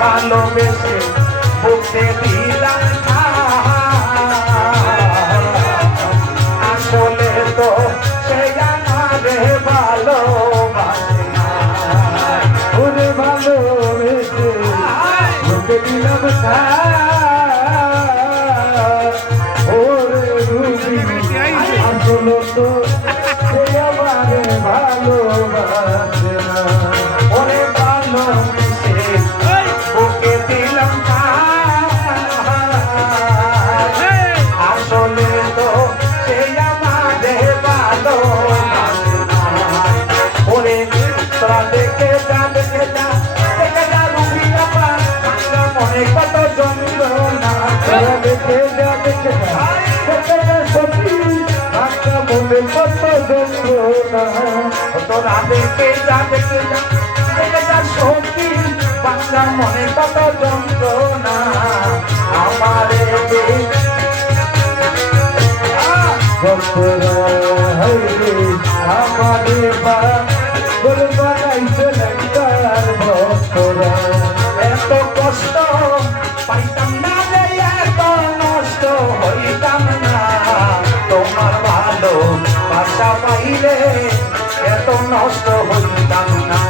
ভালোবেসে বুকে দিলাম আসলে তো সে আমারে ভালোবাসে না ওরে ভালোবেসে বুকে দিলাম ওরে রুবি আসলে তো সে আমারে ভালোবাসে না ওরে ভালোবেসে বুকে দিলাম আসলে তো সে আমাদের ভালোবাসে না ওরে তোরা দেখে যা রুবি আমার মনে কত যন্ত্রণা তোরা দেখে যা সত্যি আমার মনে কত যন্ত্রণা তোরা দেখে যা সত্যি বাংলার মনে কত যন্ত্রণা আমারে আমারে বানাইছে একবার ভক্তরা এত কষ্ট পাইতাম না রে এত নষ্ট হইতাম না তোমার ভালো বাসা পাইলে এত নষ্ট হইতাম না